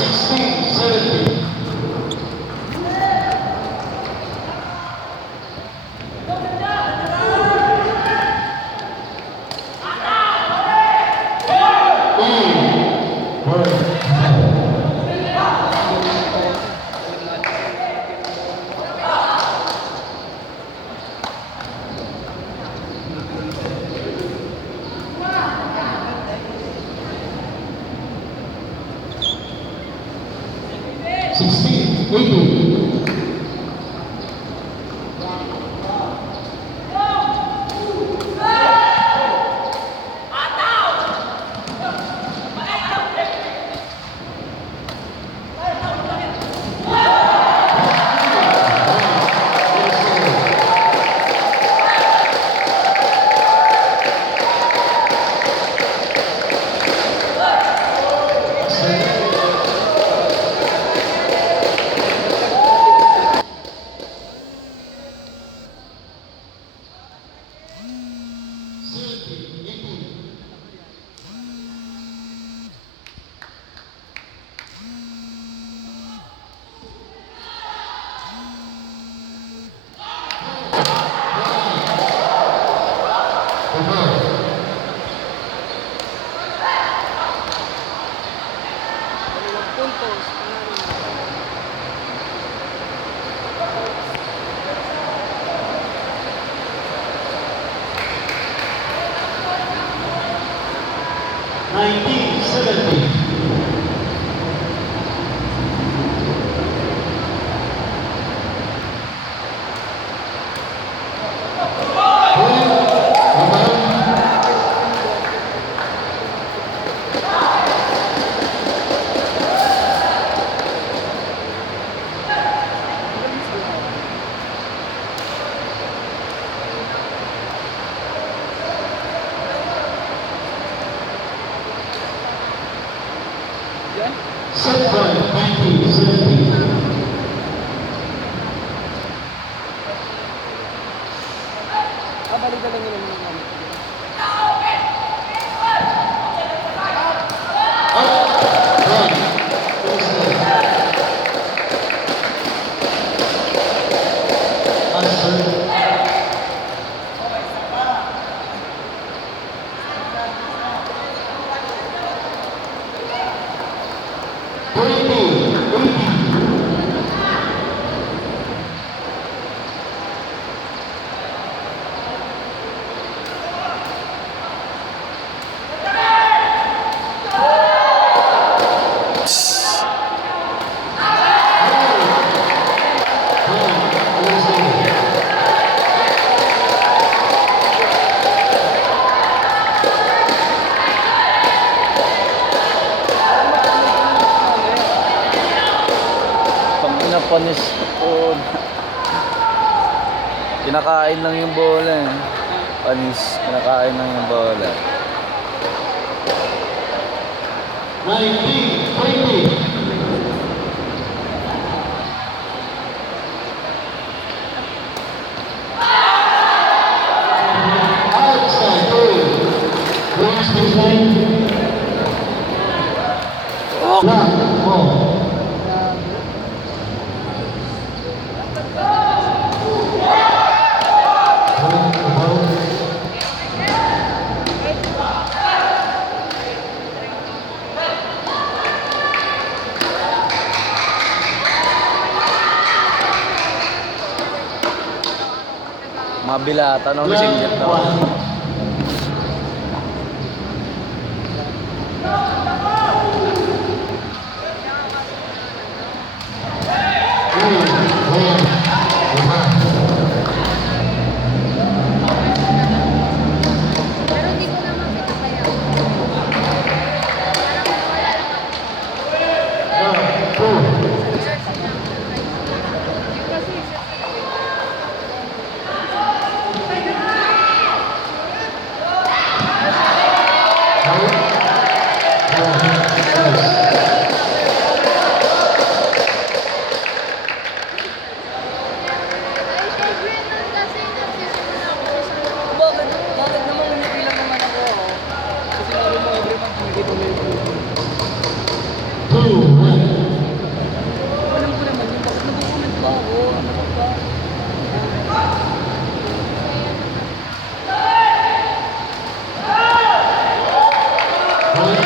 16-17. Set point, 19-17. Balik na lang yun naman. Panis po. Kinakain lang yung bola eh. Panis, kinakain lang yung bola. 19-20. Mabilata no, singit no. Two, one. Two,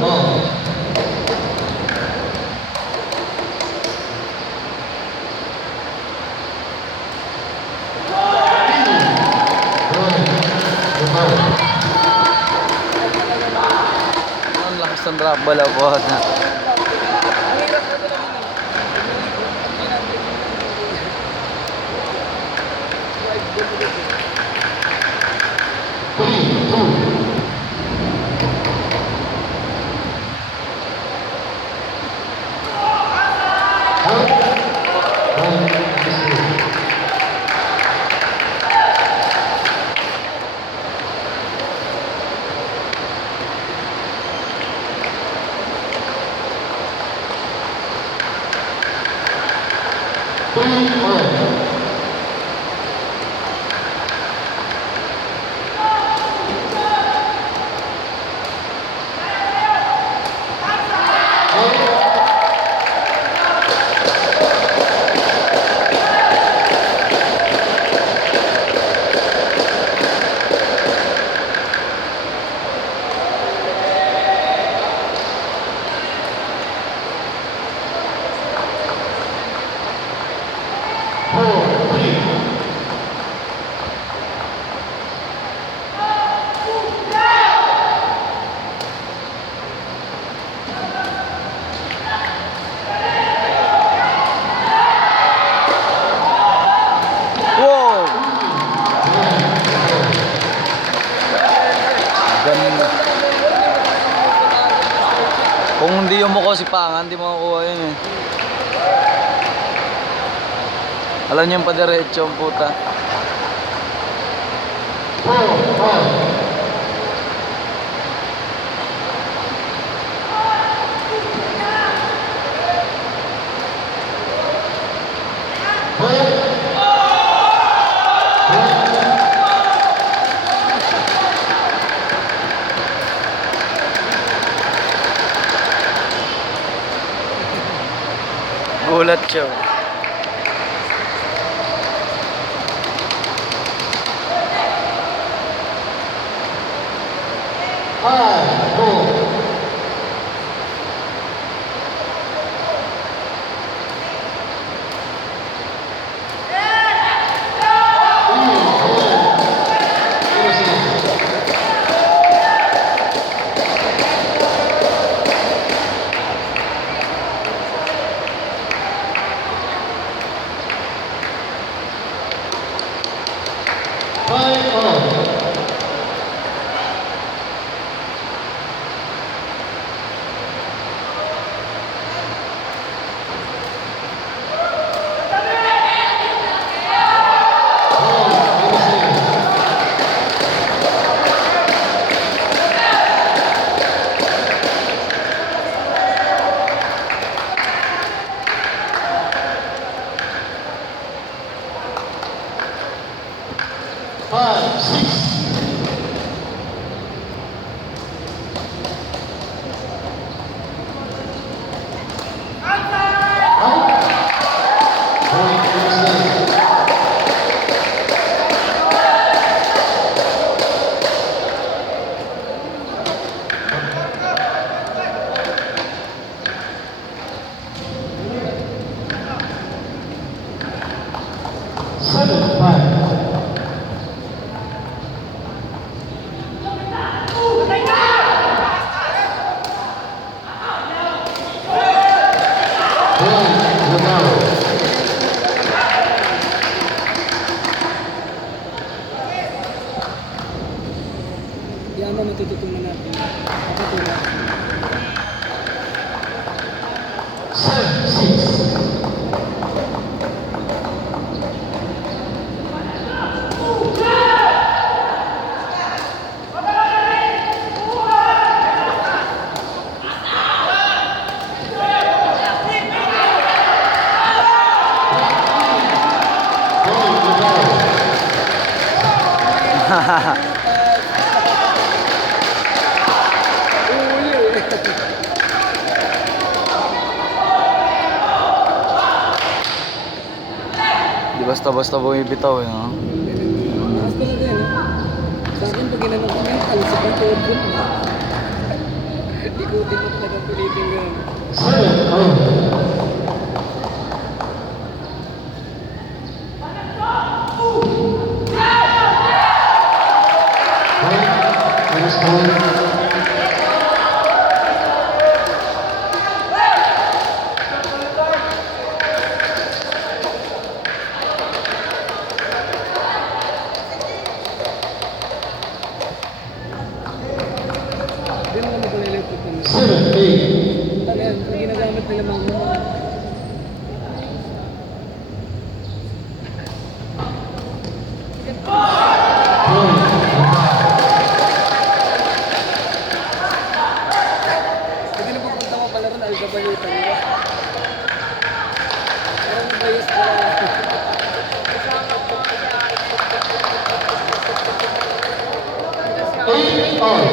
all. Ang lakas ng drop ball po na. Three, two. Three, all. Wow! Ganda. Kung hindi yung mukha si Pangan, hindi makakuha yun eh. Alam niyo yung padiretso ang puta. Four, all. Gulat siya. Five, four. Five, all. Five, six. Seven, five. Yan ba matututunan natin? Matutunan. Seven, six. basta-basta bumibitaw eh, no? Taas talaga yun, no? Sa akin, pag ginanong ko ngayon, talusok ang tuhod ko. Ikutin mo talaga pilitin ko. 7 all. Minus 1. Hindi mo naman pala electric naman. 7 8. Ano yan, ang ginagamit nila mga hindi na pupunta mo pala rin, algabalutan nila. Parang nabayos ka lang. 8 all.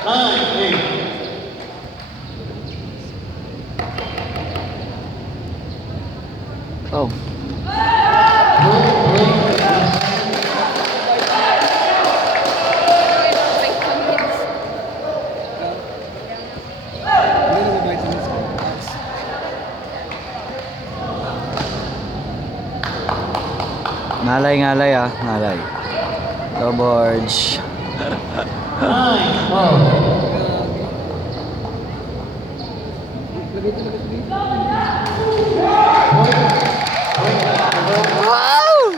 Nine, 8. Oh. Hindi na vitamins ko. Ngalay ah, ngalay. Low barge. 9 all. Lagay talaga ito dito. Wow!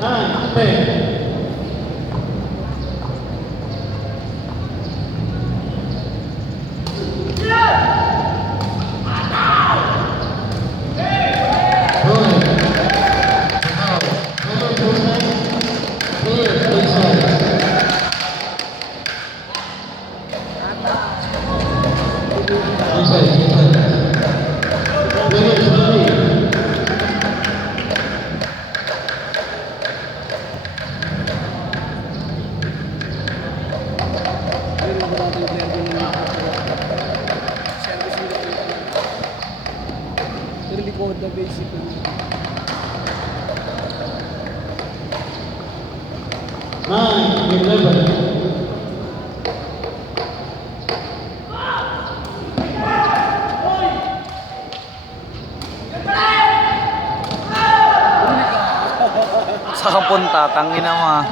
Nine, 10. Ayun, nabarado yung player ko ng service nila. Pero di ko the basic. Nine, 11. Sa punta, tangina mo ah.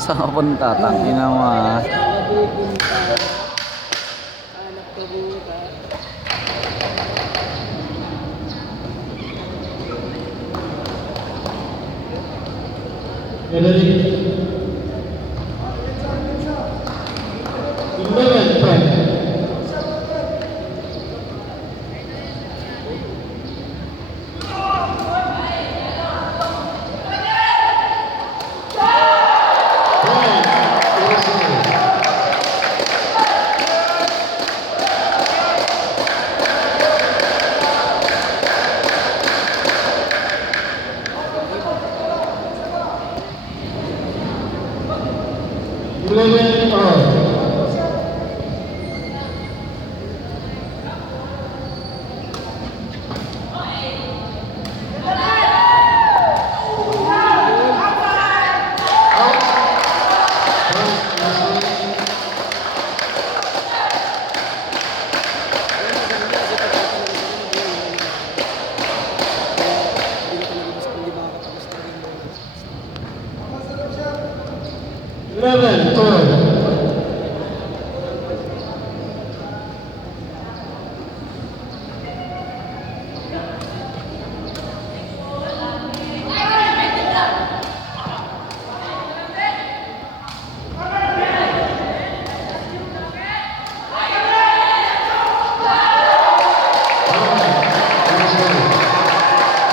Saan punta, tangina mo ah. Nabupunta. Anak kabuta. Ready? 11, 10. 2.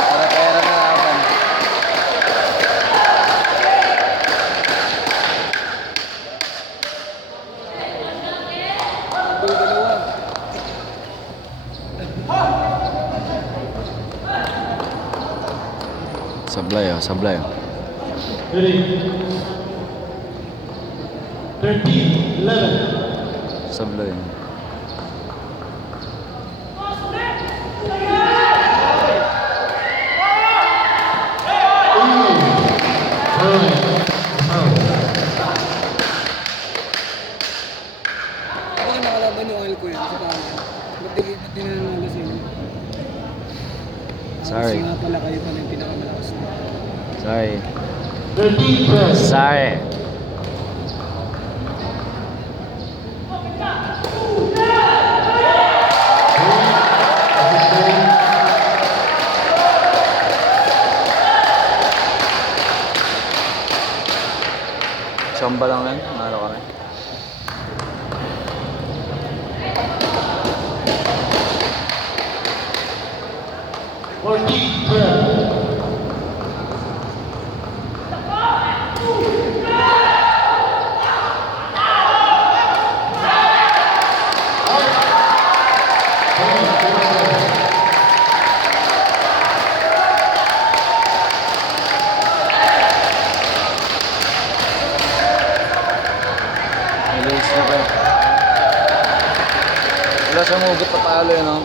Pera-pera na laban. Yung dalawa. Sablay oh, sablay oh. Ready? 13, 11. Sablay. Baka nakalaban yung oil ko yun sa kanya. Ba't di na nanalo sa inyo? Sorry. Kasi nga pala kayo pala yung pinakamalakas na. Sorry. 13, 12. Sorry. Samba lang yan, nalo kami. Fourteen, 12. Release na kayo. Wala sa mugot pa palo yun, no?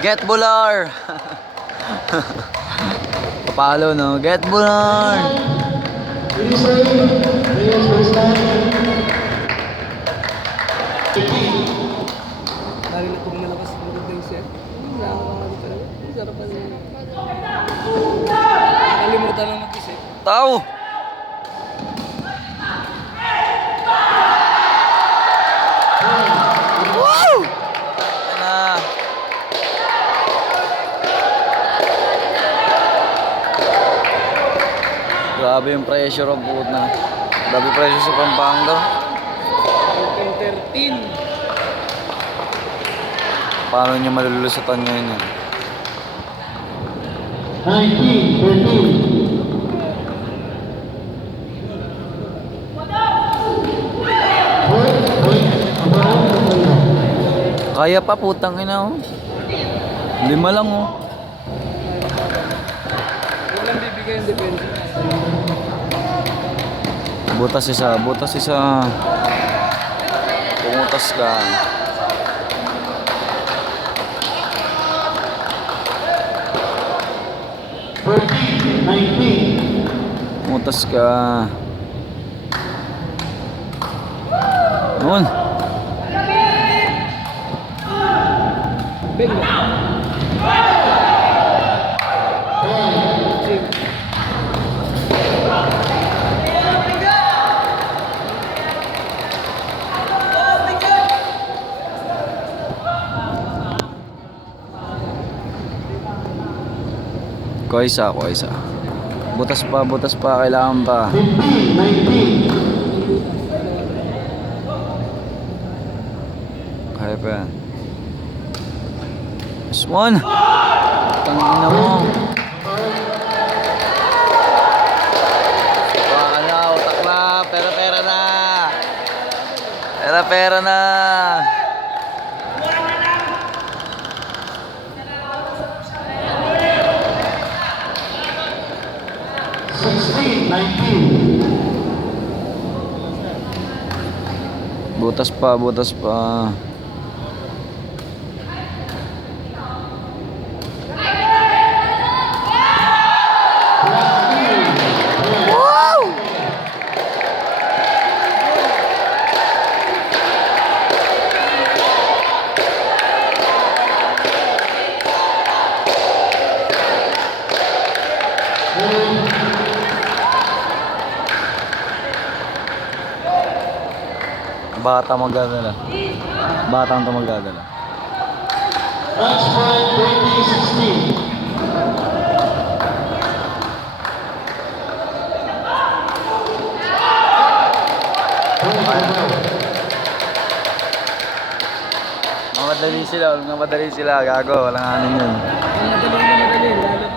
Get Bular! Papalo, no? Get Bular! Lalo na pag malakas maganda yung set. Nakakakali talaga. Ang sarap pa niya. Nakalimutan lang mag-isip. Tao! Grabe yung pressure ang puta. Grabe pressure sa Pampanga. 13. Paano niya malulusutan ngayon yan? 19, 13. Kaya pa putang ina oh. 5 lang oh. Walang bibigay yung depensa. Butas isa, butas isa. Pumutas ka. Pumutas ka. Noon. Bingo. Sing. Kuha isa. Butas pa, kailangan pa. 15, 19. Kaya pa yan. This one. Tangina mo. Baka na, utak na. Pera na. Pera na. 16, 19. Butas pa. Wow! Bata magdadala. Batang to magdadala. Match point 2016. Madali sila, gago. Walang anin yun. Ang madali na madali. Lalo